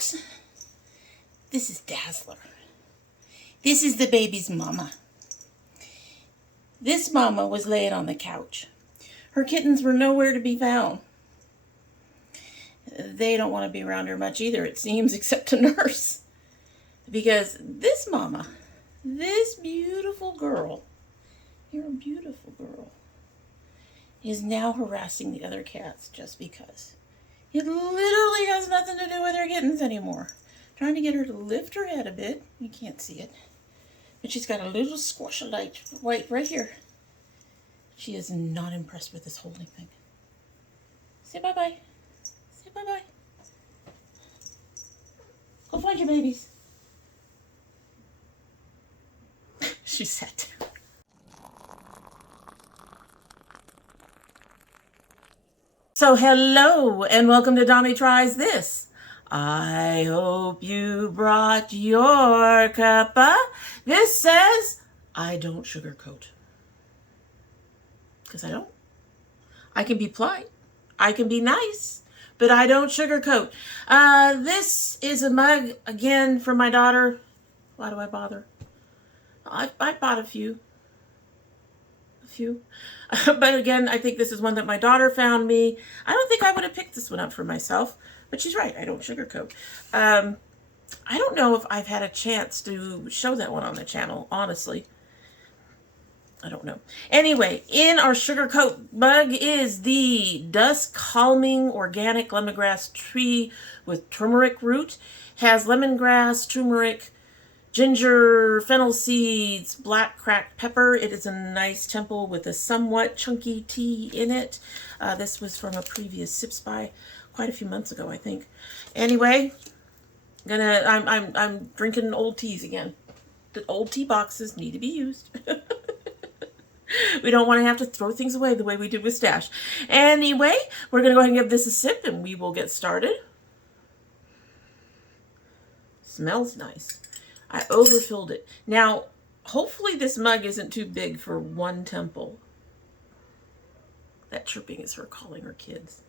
folks. This is Dazzler. This is the baby's mama. This mama was laying on the couch. Her kittens were nowhere to be found. They don't want to be around her much either, it seems, except to nurse. Because this mama, this beautiful girl, you're a beautiful girl, is now harassing the other cats just because. It literally has nothing to do with her kittens anymore. Trying to get her to lift her head a bit. You can't see it. But she's got a little squash of light right here. She is not impressed with this holding thing. Say bye-bye. Say bye-bye. Go find your babies. She sat down. So hello and welcome to Dami Tries This. I hope you brought your cuppa. This says, I don't sugarcoat. Because I don't. I can be polite. I can be nice. But I don't sugarcoat. This is a mug, again, for my daughter. Why do I bother? I bought a few. But again, I think this is one that my daughter found me. I don't think I would have picked this one up for myself, but she's right. I don't sugarcoat. I don't know if I've had a chance to show that one on the channel, honestly. I don't know. Anyway, in our sugarcoat mug is the Dusk Calming Organic Lemongrass Tea with turmeric root. Has lemongrass, turmeric, ginger, fennel seeds, black cracked pepper. It is a nice temple with a somewhat chunky tea in it. This was from a previous Sips by quite a few months ago, I think. Anyway, I'm drinking old teas again. The old tea boxes need to be used. We don't want to have to throw things away the way we did with Stash. Anyway, we're going to go ahead and give this a sip and we will get started. Smells nice. I overfilled it. Now, hopefully this mug isn't too big for one temple. That chirping is her calling her kids.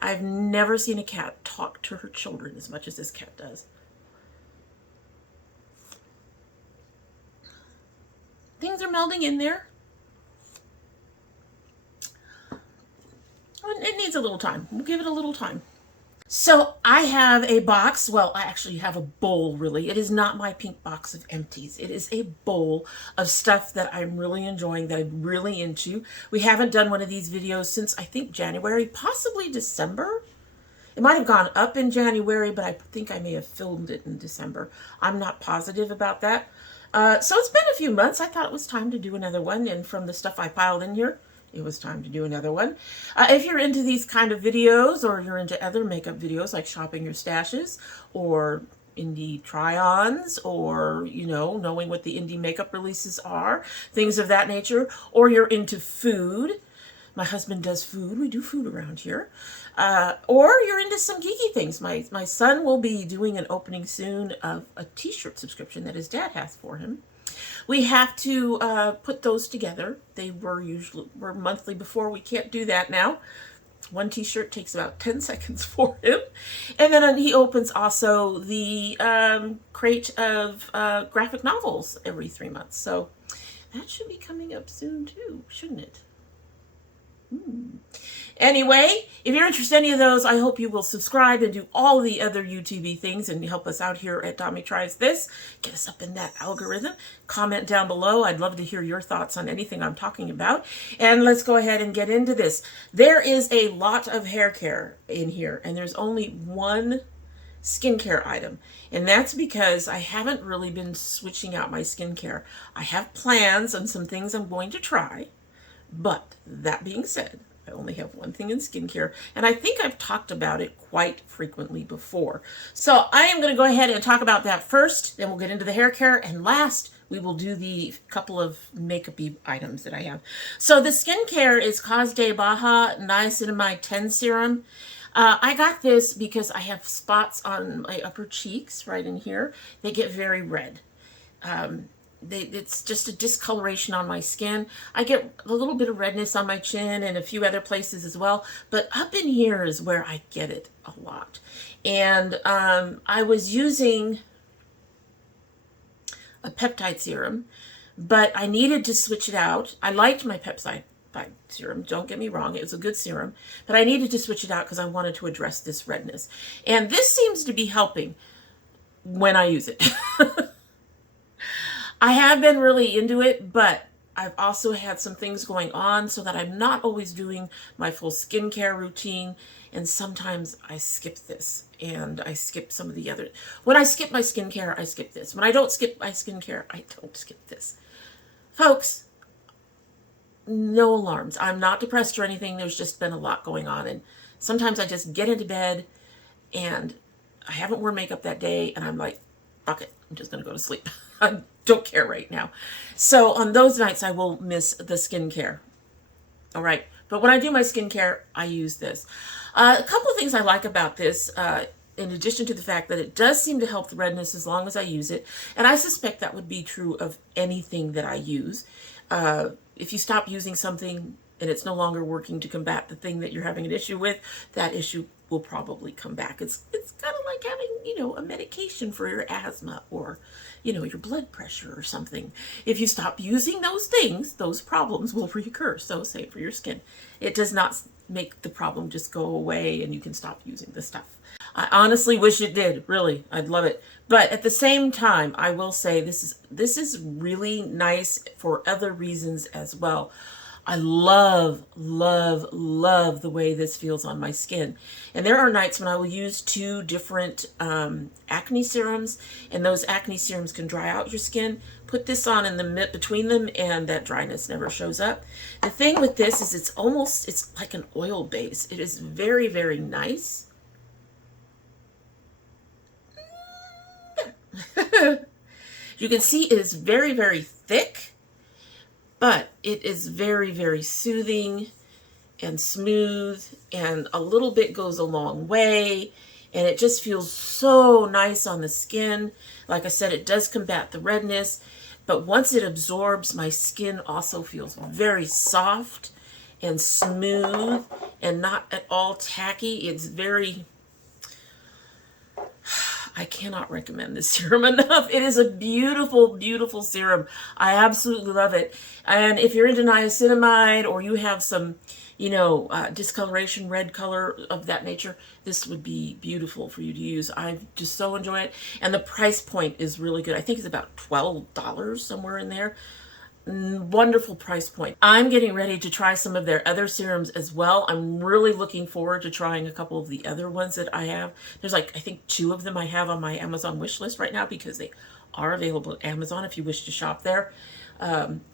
I've never seen a cat talk to her children as much as this cat does. Things are melding in there. It needs a little time. We'll give it a little time. So I have a box. Well, I actually have a bowl, really. It is not my pink box of empties. It is a bowl of stuff that I'm really enjoying, that I'm really into. We haven't done one of these videos since, I think, January, possibly December. It might have gone up in January, but I think I may have filmed it in December. I'm not positive about that. So it's been a few months. I thought it was time to do another one. And from the stuff I piled in here, it was time to do another one. If you're into these kind of videos, or you're into other makeup videos like shopping your stashes or indie try-ons, or, you know, knowing what the indie makeup releases are, things of that nature, or you're into food. My husband does food. We do food around here. Or you're into some geeky things. My son will be doing an opening soon of a t-shirt subscription that his dad has for him. We have to put those together. They were monthly before. We can't do that now. One t-shirt takes about 10 seconds for him. And then he opens also the crate of graphic novels every 3 months. So that should be coming up soon too, shouldn't it? Anyway, if you're interested in any of those, I hope you will subscribe and do all the other YouTube things and help us out here at Dami Tries This. Get us up in that algorithm. Comment down below. I'd love to hear your thoughts on anything I'm talking about. And let's go ahead and get into this. There is a lot of hair care in here, and there's only one skincare item. And that's because I haven't really been switching out my skincare. I have plans on some things I'm going to try. But that being said, I only have one thing in skincare, and I think I've talked about it quite frequently before. So I am going to go ahead and talk about that first, then we'll get into the hair care, and last we will do the couple of makeup-y items that I have. So the skincare is Cos de Baja Niacinamide 10 Serum. I got this because I have spots on my upper cheeks right in here. They get very red. it's just a discoloration on my skin. I get a little bit of redness on my chin and a few other places as well, but up in here is where I get it a lot. And I was using a peptide serum, but I needed to switch it out. I liked my peptide serum, don't get me wrong, it was a good serum, but I needed to switch it out because I wanted to address this redness. And this seems to be helping when I use it. I have been really into it, but I've also had some things going on so that I'm not always doing my full skincare routine. And sometimes I skip this and I skip some of the other. When I skip my skincare, I skip this. When I don't skip my skincare, I don't skip this. Folks, no alarms. I'm not depressed or anything. There's just been a lot going on. And sometimes I just get into bed and I haven't worn makeup that day and I'm like, fuck it, I'm just going to go to sleep. I don't care right now. So on those nights, I will miss the skincare. All right. But when I do my skincare, I use this. A couple of things I like about this, in addition to the fact that it does seem to help the redness as long as I use it. And I suspect that would be true of anything that I use. If you stop using something and it's no longer working to combat the thing that you're having an issue with, that issue will probably come back. It's kind of like having, a medication for your asthma or, your blood pressure or something. If you stop using those things, those problems will reoccur. So same for your skin. It does not make the problem just go away and you can stop using the stuff. I honestly wish it did. Really, I'd love it. But at the same time, I will say this is really nice for other reasons as well. I love, love, love the way this feels on my skin. And there are nights when I will use two different acne serums, and those acne serums can dry out your skin. Put this on in the between them, and that dryness never shows up. The thing with this is it's like an oil base. It is very, very nice. You can see it is very, very thick. But it is very, very soothing and smooth, and a little bit goes a long way, and it just feels so nice on the skin. Like I said, it does combat the redness, but once it absorbs, my skin also feels very soft and smooth and not at all tacky. It's very... I cannot recommend this serum enough. It is a beautiful, beautiful serum. I absolutely love it. And if you're into niacinamide or you have some, discoloration, red color of that nature, this would be beautiful for you to use. I just so enjoy it. And the price point is really good. I think it's about $12, somewhere in there. Wonderful price point. I'm getting ready to try some of their other serums as well. I'm really looking forward to trying a couple of the other ones that I have. There's I think 2 of them I have on my Amazon wish list right now because they are available at Amazon if you wish to shop there.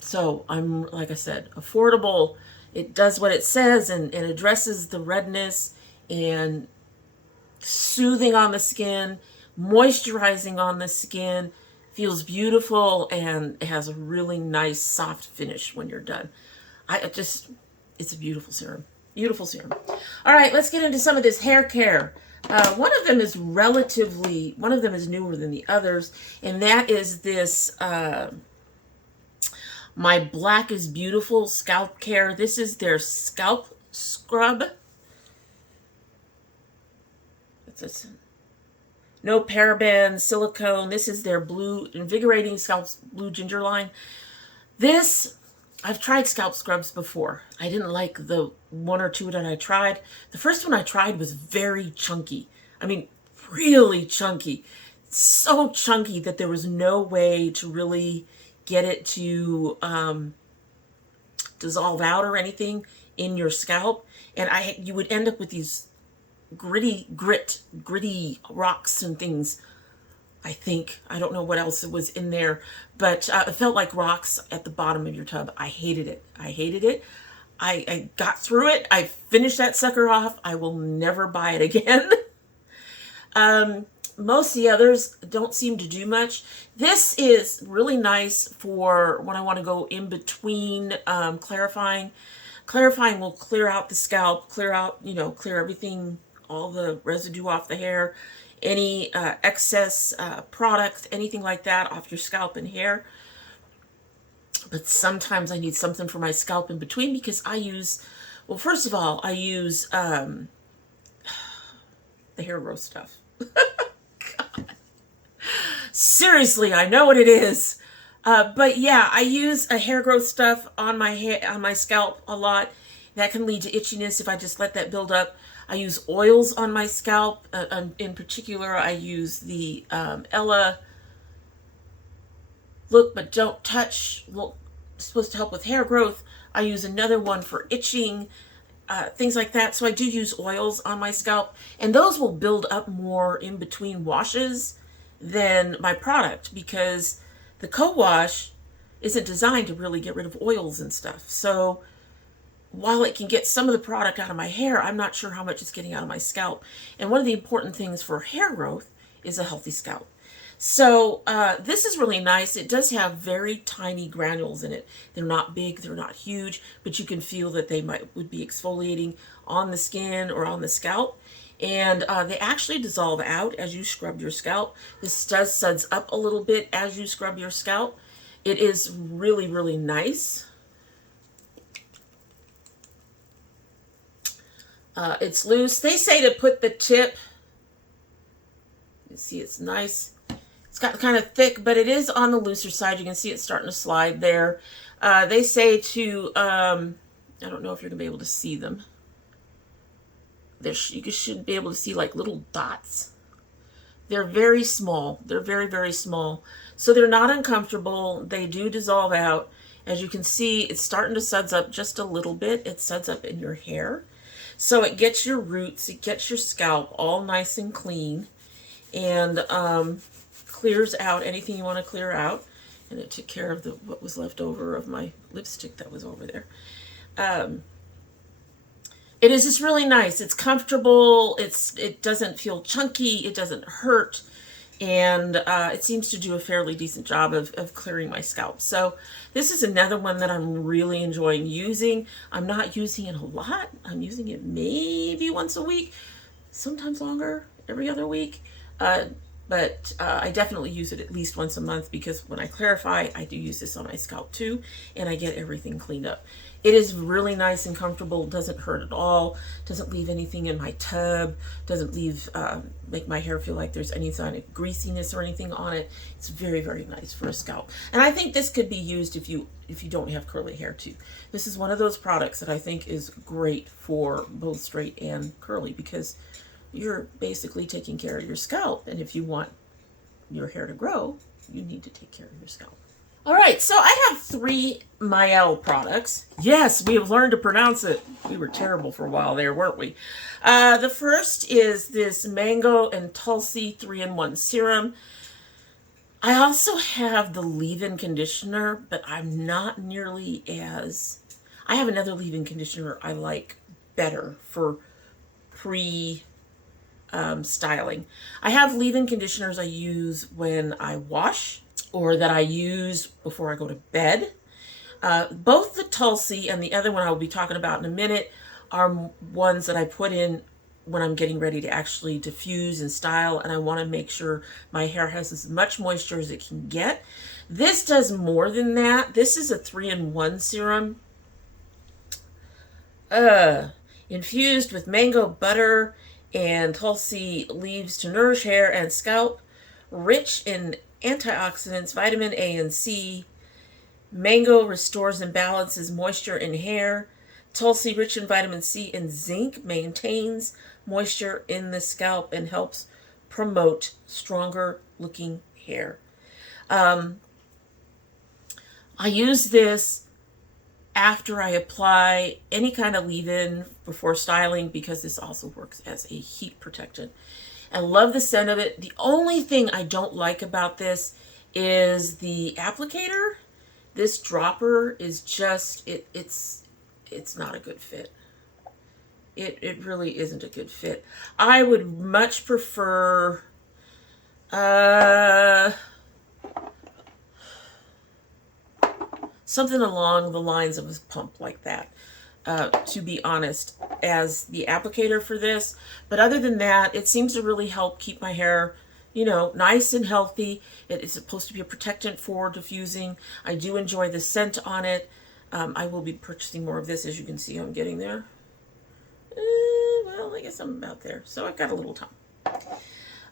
So I'm, like I said, affordable. It does what it says and addresses the redness and soothing on the skin, moisturizing on the skin. Feels beautiful and has a really nice soft finish when you're done. It's a beautiful serum. Beautiful serum. All right, let's get into some of this hair care. One of them is newer than the others, and that is this My Black is Beautiful Scalp Care. This is their scalp scrub. What's this? No parabens, silicone. This is their blue, invigorating scalp blue ginger line. I've tried scalp scrubs before. I didn't like the 1 or 2 that I tried. The first one I tried was very chunky. I mean, really chunky. So chunky that there was no way to really get it to dissolve out or anything in your scalp. And you would end up with these gritty rocks and things. I don't know what else was in there, but it felt like rocks at the bottom of your tub. I hated it. I got through it. I finished that sucker off. I will never buy it again. Most of the others don't seem to do much. This is really nice for when I want to go in between clarifying. Clarifying will clear out the scalp, clear everything, all the residue off the hair, any excess product, anything like that off your scalp and hair. But sometimes I need something for my scalp in between because I use, well, first of all, I use the hair growth stuff. Seriously, I know what it is. But yeah, I use a hair growth stuff on my hair, on my scalp a lot. That can lead to itchiness if I just let that build up. I use oils on my scalp. In particular, I use the Ella Look But Don't Touch. Look, supposed to help with hair growth. I use another one for itching, things like that. So I do use oils on my scalp, and those will build up more in between washes than my product because the co-wash isn't designed to really get rid of oils and stuff. So while it can get some of the product out of my hair, I'm not sure how much it's getting out of my scalp. And one of the important things for hair growth is a healthy scalp. So this is really nice. It does have very tiny granules in it. They're not big, they're not huge, but you can feel that they would be exfoliating on the skin or on the scalp. And they actually dissolve out as you scrub your scalp. This does suds up a little bit as you scrub your scalp. It is really, really nice. It's loose. They say to put the tip, you see it's nice. It's got kind of thick, but it is on the looser side. You can see it's starting to slide there. They say to, I don't know if you're going to be able to see them. You should be able to see like little dots. They're very small. They're very, very small. So they're not uncomfortable. They do dissolve out. As you can see, it's starting to suds up just a little bit. It suds up in your hair. So it gets your roots, it gets your scalp all nice and clean, and clears out anything you want to clear out. And it took care of what was left over of my lipstick that was over there. It is just really nice. It's comfortable. It doesn't feel chunky. It doesn't hurt. And it seems to do a fairly decent job of clearing my scalp. So this is another one that I'm really enjoying using. I'm not using it a lot. I'm using it maybe once a week, sometimes longer, every other week. But I definitely use it at least once a month because when I clarify, I do use this on my scalp too, and I get everything cleaned up. It is really nice and comfortable. Doesn't hurt at all. Doesn't leave anything in my tub. Doesn't make my hair feel like there's any sign of greasiness or anything on it. It's very, very nice for a scalp. And I think this could be used if you don't have curly hair too. This is one of those products that I think is great for both straight and curly because you're basically taking care of your scalp. And if you want your hair to grow, you need to take care of your scalp. All right, so I have 3 Mielle products. Yes, we have learned to pronounce it. We were terrible for a while there, weren't we? The first is this Mango and Tulsi 3-in-1 serum. I also have the leave-in conditioner, but I'm not nearly as... I have another leave-in conditioner I like better for styling. I have leave-in conditioners I use when I wash or that I use before I go to bed. Both the Tulsi and the other one I'll be talking about in a minute are ones that I put in when I'm getting ready to actually diffuse and style, and I want to make sure my hair has as much moisture as it can get. This does more than that. This is a 3-in-1 serum. Infused with mango butter and Tulsi leaves to nourish hair and scalp, rich in antioxidants, vitamin A and C. Mango restores and balances moisture in hair. Tulsi, rich in vitamin C and zinc, maintains moisture in the scalp and helps promote stronger looking hair. I use this after I apply any kind of leave-in before styling because this also works as a heat protectant. I love the scent of it. The only thing I don't like about this is the applicator. This dropper is just, it's not a good fit. It really isn't a good fit. I would much prefer something along the lines of a pump like that, to be honest, as the applicator for this. But other than that, it seems to really help keep my hair you know, nice and healthy. It is supposed to be a protectant for diffusing. I do enjoy the scent on it. I will be purchasing more of this. As you can see, I'm getting there. Well, I guess I'm about there. So I've got a little time.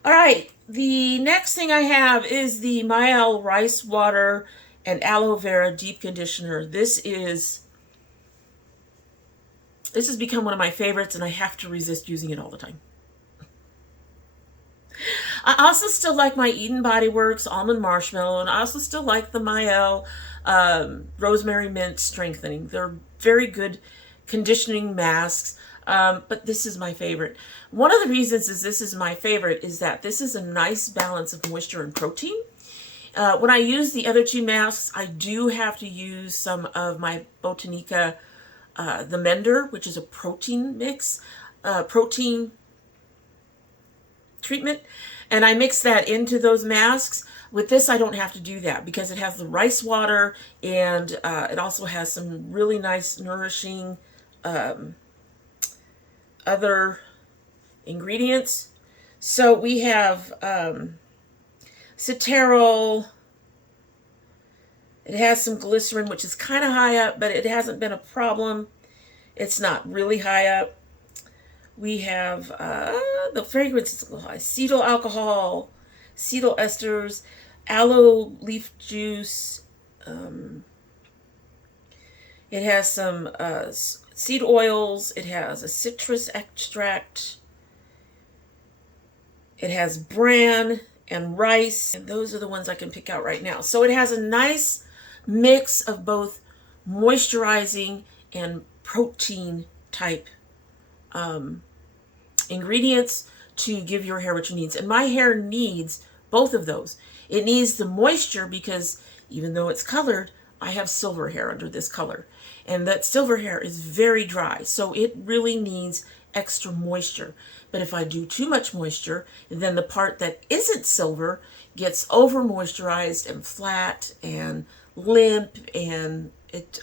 All right, the next thing I have is the Mielle Rice Water and Aloe Vera Deep Conditioner. This has become one of my favorites, and I have to resist using it all the time. I also still like my Eden Body Works Almond Marshmallow, and I also still like the Mielle Rosemary Mint Strengthening. They're very good conditioning masks. But this is my favorite. One of the reasons this is my favorite is that this is a nice balance of moisture and protein. When I use the other two masks, I do have to use some of my Botanica, the Mender, which is a protein mix, protein treatment, and I mix that into those masks. With this, I don't have to do that because it has the rice water, and it also has some really nice, nourishing other ingredients. So we have Citral. It has some glycerin, which is kind of high up, but it hasn't been a problem. It's not really high up. We have the fragrance is a little high. Cetyl alcohol, cetyl esters, aloe leaf juice. It has some seed oils. It has a citrus extract. It has bran and rice. And those are the ones I can pick out right now. So it has a nice mix of both moisturizing and protein type ingredients to give your hair what it needs. And my hair needs both of those. It needs the moisture because even though it's colored, I have silver hair under this color. And that silver hair is very dry, so it really needs extra moisture. But if I do too much moisture, then the part that isn't silver gets over moisturized and flat and limp, and it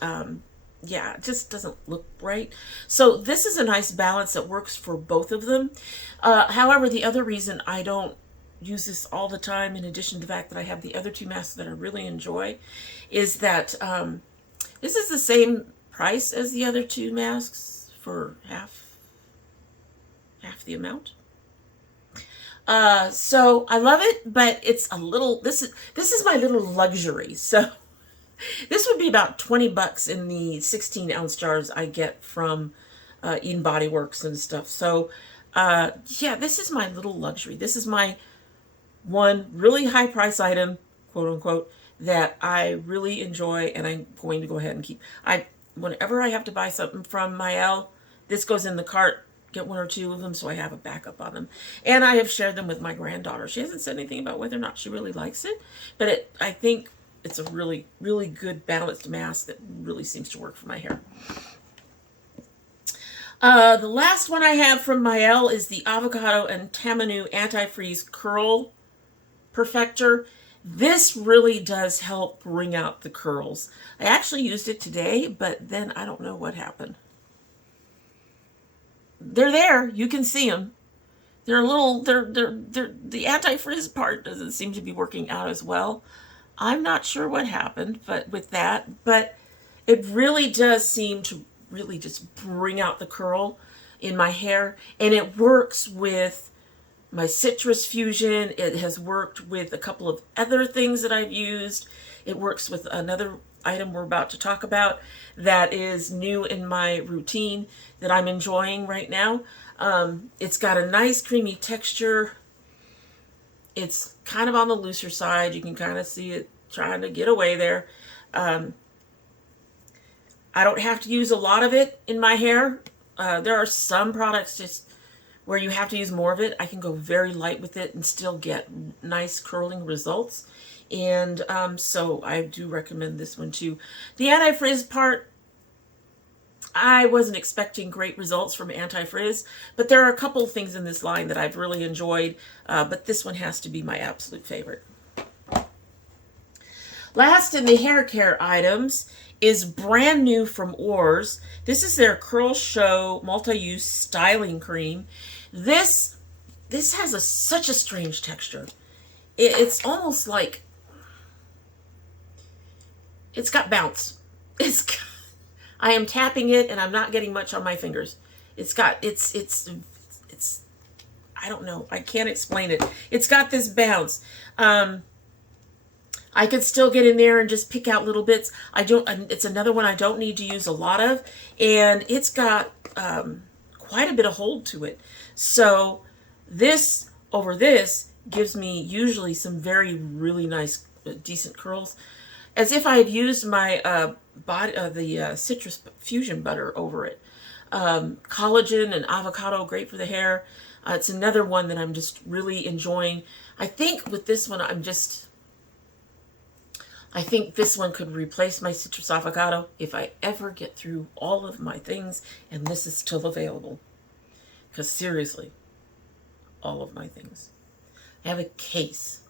it just doesn't look right. So this is a nice balance that works for both of them. However, the other reason I don't use this all the time, in addition to the fact that I have the other two masks that I really enjoy, is that this is the same price as the other two masks for half the amount. So I love it, but it's a little, this is my little luxury. So this would be about 20 bucks in the 16-ounce jars I get from Eden Body Works and stuff. So yeah, this is my little luxury. This is my one really high price item, quote unquote, that I really enjoy, and I'm going to go ahead and keep. Whenever I have to buy something from Mielle, this goes in the cart. Get one or two of them so I have a backup on them. And I have shared them with my granddaughter. She hasn't said anything about whether or not she really likes it, but I think it's a really, really good balanced mask that really seems to work for my hair. The last one I have from Mielle is the Avocado and Tamanu Anti-Freeze Curl Perfector. This really does help bring out the curls. I actually used it today, but then I don't know what happened. They're there. You can see them. They're a little, the anti-frizz part doesn't seem to be working out as well. I'm not sure what happened, but with that, but it really does seem to really just bring out the curl in my hair, and it works with my Citrus Fusion. It has worked with a couple of other things that I've used. It works with another item we're about to talk about that is new in my routine that I'm enjoying right now. It's got a nice creamy texture. It's kind of on the looser side. You can kind of see it trying to get away there. I don't have to use a lot of it in my hair. There are some products just where you have to use more of it. I can go very light with it and still get nice curling results. And so I do recommend this one too. The anti-frizz part, I wasn't expecting great results from anti-frizz, but there are a couple of things in this line that I've really enjoyed, but this one has to be my absolute favorite. Last in the hair care items is brand new from Oars. This is their Curl Show Multi-Use Styling Cream. This has such a strange texture. it's almost like it's got bounce. It's got, I am tapping it and I'm not getting much on my fingers. It's I don't know. I can't explain it. It's got this bounce. I could still get in there and just pick out little bits. I don't. It's another one I don't need to use a lot of, and it's got quite a bit of hold to it. So this over this gives me usually some very really nice, decent curls, as if I had used my the citrus fusion butter over it. Collagen and avocado, great for the hair. It's another one that I'm just really enjoying. I think with this one, I think this one could replace my citrus avocado if I ever get through all of my things and this is still available. Because seriously, all of my things. I have a case,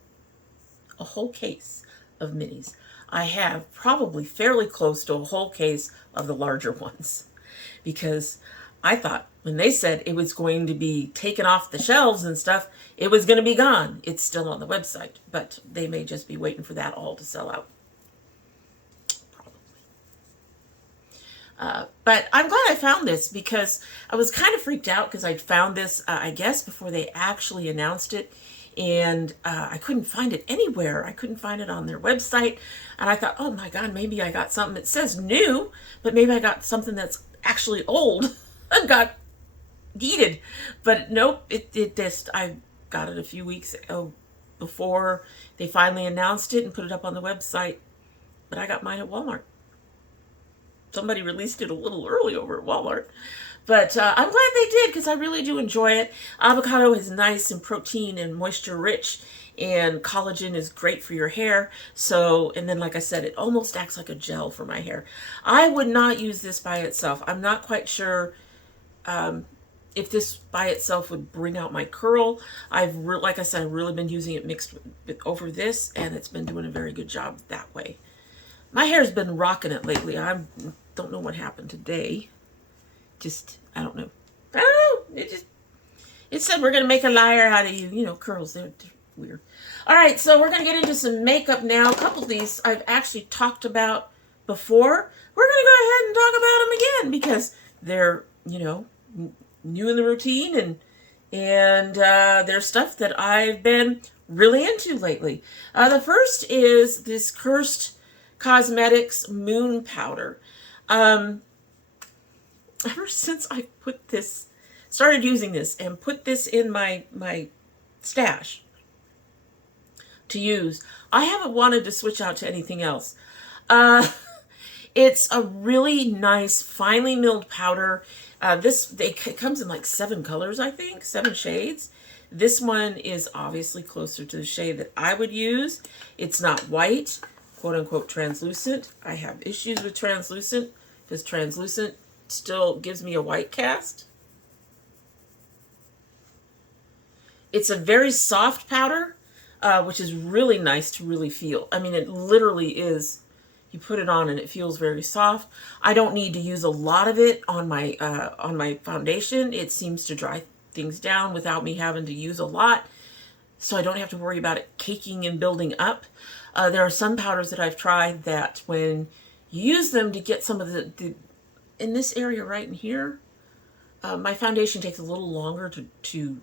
a whole case of minis. I have probably fairly close to a whole case of the larger ones, because I thought when they said it was going to be taken off the shelves and stuff, it was going to be gone. It's still on the website, but they may just be waiting for that all to sell out. Probably. But I'm glad I found this, because I was kind of freaked out because I'd found this, I guess, before they actually announced it. And I couldn't find it anywhere. I couldn't find it on their website. And I thought, oh my God, maybe I got something that says new, but maybe I got something that's actually old and got yeeted. But nope, it just, I got it a few weeks ago before they finally announced it and put it up on the website. But I got mine at Walmart. Somebody released it a little early over at Walmart. But I'm glad they did, because I really do enjoy it. Avocado is nice and protein and moisture rich, and collagen is great for your hair. So, and then like I said, it almost acts like a gel for my hair. I would not use this by itself. I'm not quite sure if this by itself would bring out my curl. Like I said, I've really been using it mixed with over this, and it's been doing a very good job that way. My hair's been rocking it lately. I don't know what happened today. I don't know. I don't know. It said we're going to make a liar out of you. You know, curls, they're weird. All right, so we're going to get into some makeup now. A couple of these I've actually talked about before. We're going to go ahead and talk about them again because they're, you know, new in the routine, and they're stuff that I've been really into lately. The first is this Cursed Cosmetics Moon Powder. Ever since I started using this and put this in my stash to use, I haven't wanted to switch out to anything else. It's a really nice, finely milled powder. It comes in like 7 colors, I think, 7 shades. This one is obviously closer to the shade that I would use. It's not white, quote unquote translucent. I have issues with translucent because translucent still gives me a white cast. It's a very soft powder, which is really nice to really feel. I mean, it literally is, you put it on and it feels very soft. I don't need to use a lot of it on my foundation. It seems to dry things down without me having to use a lot, so I don't have to worry about it caking and building up. There are some powders that I've tried that when you use them to get some of the in this area right in here, my foundation takes a little longer to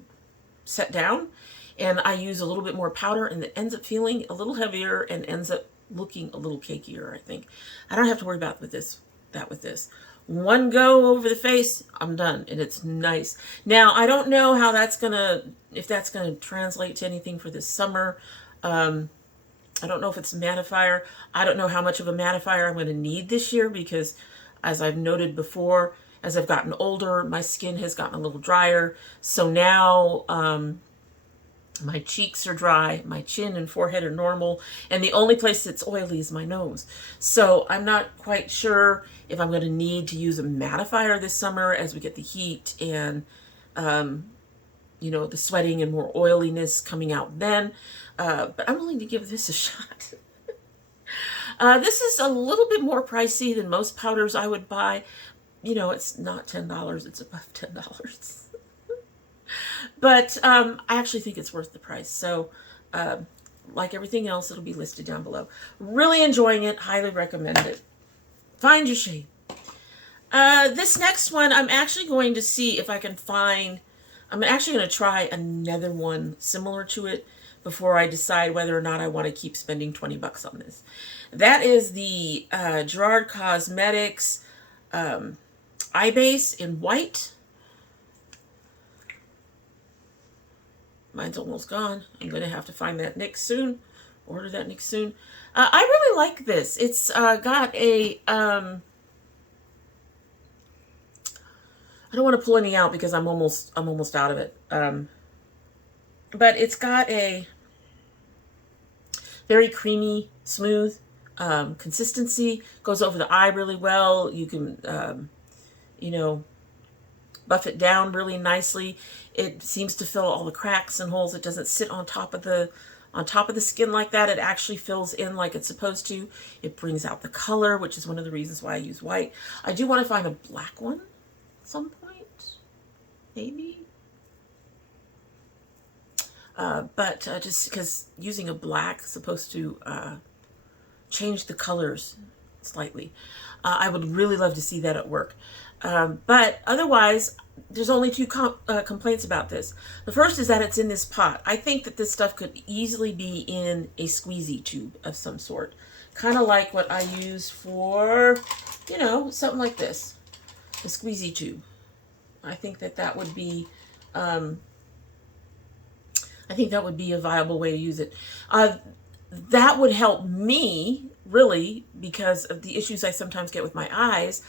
set down, and I use a little bit more powder, and it ends up feeling a little heavier and ends up looking a little cakier, I think. I don't have to worry about with this. One go over the face, I'm done, and it's nice. Now, I don't know how if that's gonna translate to anything for this summer. I don't know if it's a mattifier. I don't know how much of a mattifier I'm going to need this year, because as I've noted before, as I've gotten older, my skin has gotten a little drier. So now my cheeks are dry, my chin and forehead are normal, and the only place that's oily is my nose. So I'm not quite sure if I'm going to need to use a mattifier this summer as we get the heat and you know, the sweating and more oiliness coming out then. But I'm willing to give this a shot. This is a little bit more pricey than most powders I would buy. You know, it's not $10, it's above $10. But I actually think it's worth the price. So like everything else, it'll be listed down below. Really enjoying it. Highly recommend it. Find your shade. This next one, I'm actually going to see if I can find... I'm actually going to try another one similar to it before I decide whether or not I want to keep spending 20 bucks on this. That is the Gerard Cosmetics Eye Base in white. Mine's almost gone. I'm going to have to find that NYX soon. Order that NYX soon. I really like this. It's got a... I don't want to pull any out because I'm almost out of it. But it's got a very creamy, smooth consistency. Goes over the eye really well. You can, you know, buff it down really nicely. It seems to fill all the cracks and holes. It doesn't sit on top of the skin like that. It actually fills in like it's supposed to. It brings out the color, which is one of the reasons why I use white. I do want to find a black one at some point, maybe. But just because using a black is supposed to change the colors slightly. I would really love to see that at work. But otherwise, there's only two complaints about this. The first is that it's in this pot. I think that this stuff could easily be in a squeezy tube of some sort. Kind of like what I use for, you know, something like this. A squeezy tube. I think that that would be... I think that would be a viable way to use it. That would help me, really, because of the issues I sometimes get with my eyes.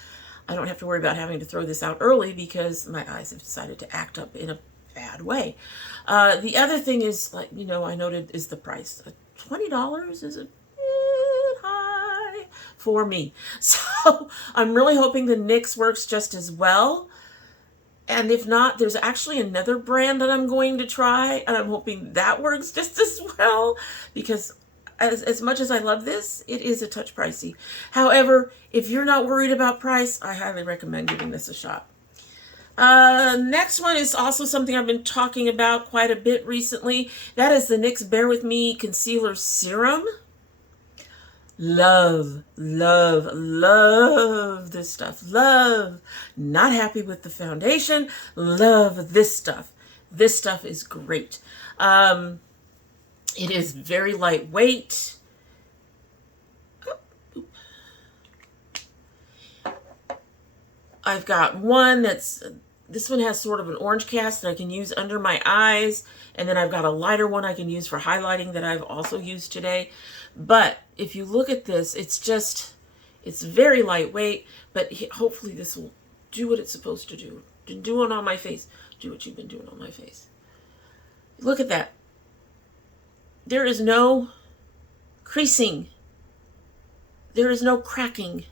I don't have to worry about having to throw this out early because my eyes have decided to act up in a bad way. The other thing is, like, you know, I noted is the price. $20 is a bit high for me. So I'm really hoping the NYX works just as well. And if not, there's actually another brand that I'm going to try, and I'm hoping that works just as well, because as much as I love this, it is a touch pricey. However, if you're not worried about price, I highly recommend giving this a shot. Next one is also something I've been talking about quite a bit recently. That is the NYX Bare With Me Concealer Serum. Love, love, love this stuff. Love. Not happy with the foundation. Love this stuff. This stuff is great. It is very lightweight. I've got one that's... This one has sort of an orange cast that I can use under my eyes. And then I've got a lighter one I can use for highlighting that I've also used today. But if you look at this, it's very lightweight, but hopefully this will do what it's supposed to do. Do it on my face. Do what you've been doing on my face. Look at that. There is no creasing. There is no cracking.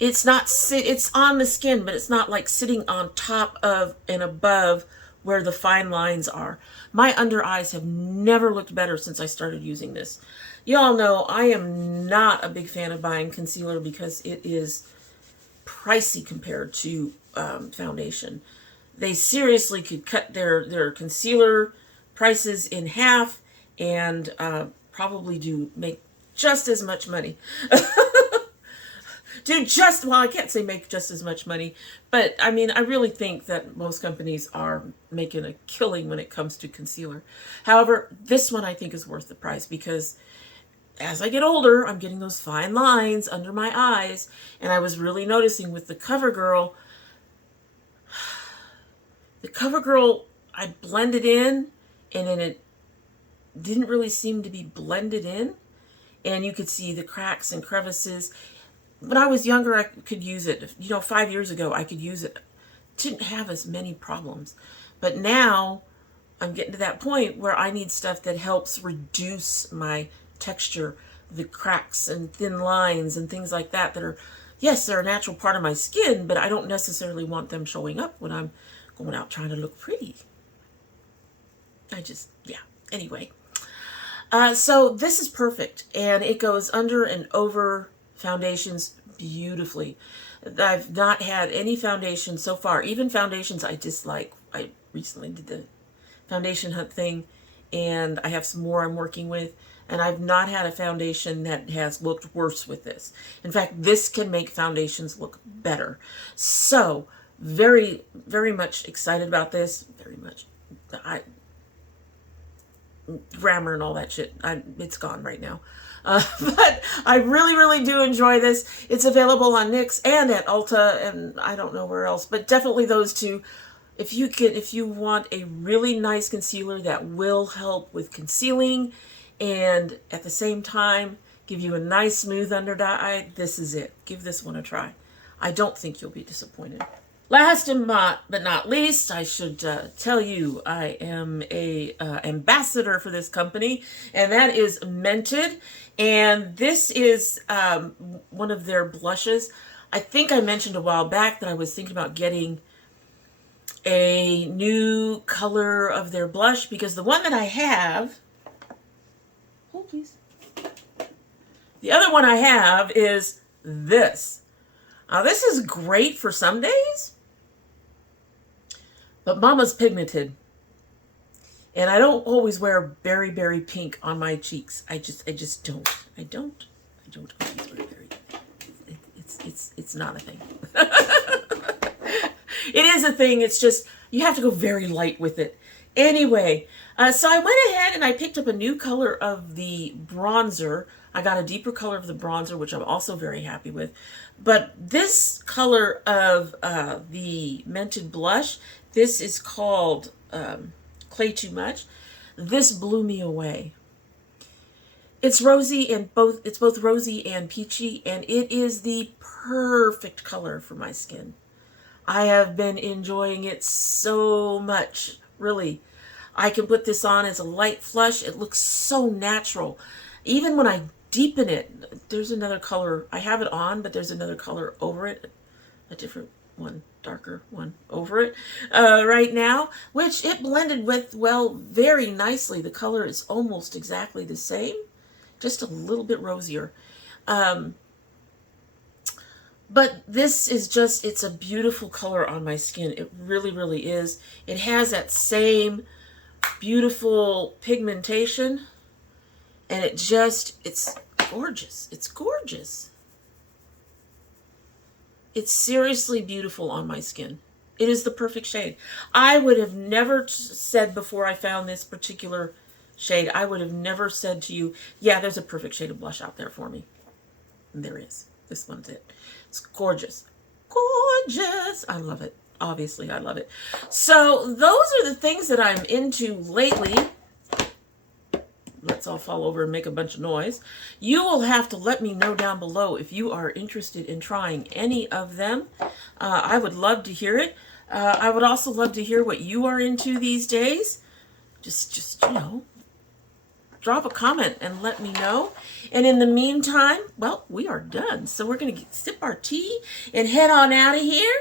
It's on the skin, but it's not like sitting on top of and above where the fine lines are. My under eyes have never looked better since I started using this. Y'all know I am not a big fan of buying concealer because it is pricey compared to foundation. They seriously could cut their concealer prices in half and probably make just as much money. Well, I can't say make just as much money, but I mean, I really think that most companies are making a killing when it comes to concealer. However, this one I think is worth the price because as I get older, I'm getting those fine lines under my eyes, and I was really noticing with the CoverGirl, I blended in, and then it didn't really seem to be blended in, and you could see the cracks and crevices. When I was younger, I could use it. 5 years ago, I could use it. Didn't have as many problems. But now, I'm getting to that point where I need stuff that helps reduce my texture, the cracks and thin lines and things like that are, yes, they're a natural part of my skin, but I don't necessarily want them showing up when I'm going out trying to look pretty. Anyway. So this is perfect, and it goes under and over foundations beautifully. I've not had any foundation so far, even foundations I dislike. I recently did the foundation hunt thing, and I have some more I'm working with, and I've not had a foundation that has looked worse with this. In fact, this can make foundations look better. So, very, very much excited about this. Very much. Grammar and all that shit, it's gone right now. But I really, really do enjoy this. It's available on NYX and at Ulta, and I don't know where else, but definitely those two. If you want a really nice concealer that will help with concealing and at the same time give you a nice smooth under eye, this is it. Give this one a try. I don't think you'll be disappointed. Last but not least, I should tell you I am a ambassador for this company, and that is Mented. And this is one of their blushes. I think I mentioned a while back that I was thinking about getting a new color of their blush, because the one that I have, hold please, the other one I have is this. Now this is great for some days, but Mama's pigmented, and I don't always wear berry berry pink on my cheeks. I just don't. I don't always wear berry. It's not a thing. It is a thing. It's just you have to go very light with it. Anyway, so I went ahead and I picked up a new color of the bronzer. I got a deeper color of the bronzer, which I'm also very happy with. But this color of the Mented blush, this is called Clay Too Much. This blew me away. It's rosy and it's both rosy and peachy, and it is the perfect color for my skin. I have been enjoying it so much, really. I can put this on as a light flush. It looks so natural. Even when I deepen it, there's another color. I have it on, but there's another color over it, a different one, darker one over it right now, which it blended with, well, very nicely. The color is almost exactly the same, just a little bit rosier. But this is just, it's a beautiful color on my skin. It really, really is. It has that same beautiful pigmentation, and it's gorgeous. It's gorgeous. It's seriously beautiful on my skin. It is the perfect shade. I would have never said before I found this particular shade, I would have never said to you, yeah, there's a perfect shade of blush out there for me. And there is. This one's it. It's gorgeous. Gorgeous. I love it. Obviously, I love it. So those are the things that I'm into lately. Let's all fall over and make a bunch of noise. You will have to let me know down below if you are interested in trying any of them. I would love to hear it. I would also love to hear what you are into these days. Just you know, drop a comment and let me know. And in the meantime, well, we are done. So we're going to sip our tea and head on out of here.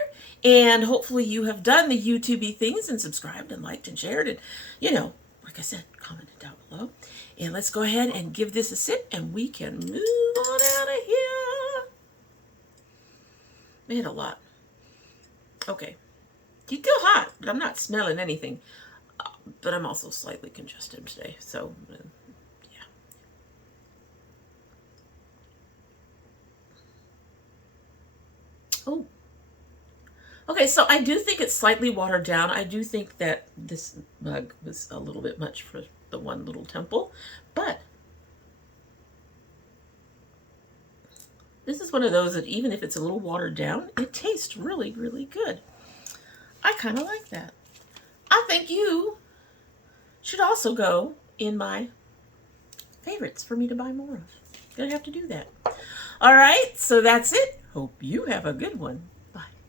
And hopefully you have done the YouTube things and subscribed and liked and shared. And, you know, like I said, commented down below. And let's go ahead and give this a sip and we can move on out of here. Made a lot. Okay. It's still hot, but I'm not smelling anything. But I'm also slightly congested today. So, oh, okay, so I do think it's slightly watered down. I do think that this mug was a little bit much for the one little temple, but this is one of those that even if it's a little watered down, it tastes really, really good. I kind of like that. I think you should also go in my favorites for me to buy more of. Gonna have to do that. All right, so that's it. Hope you have a good one.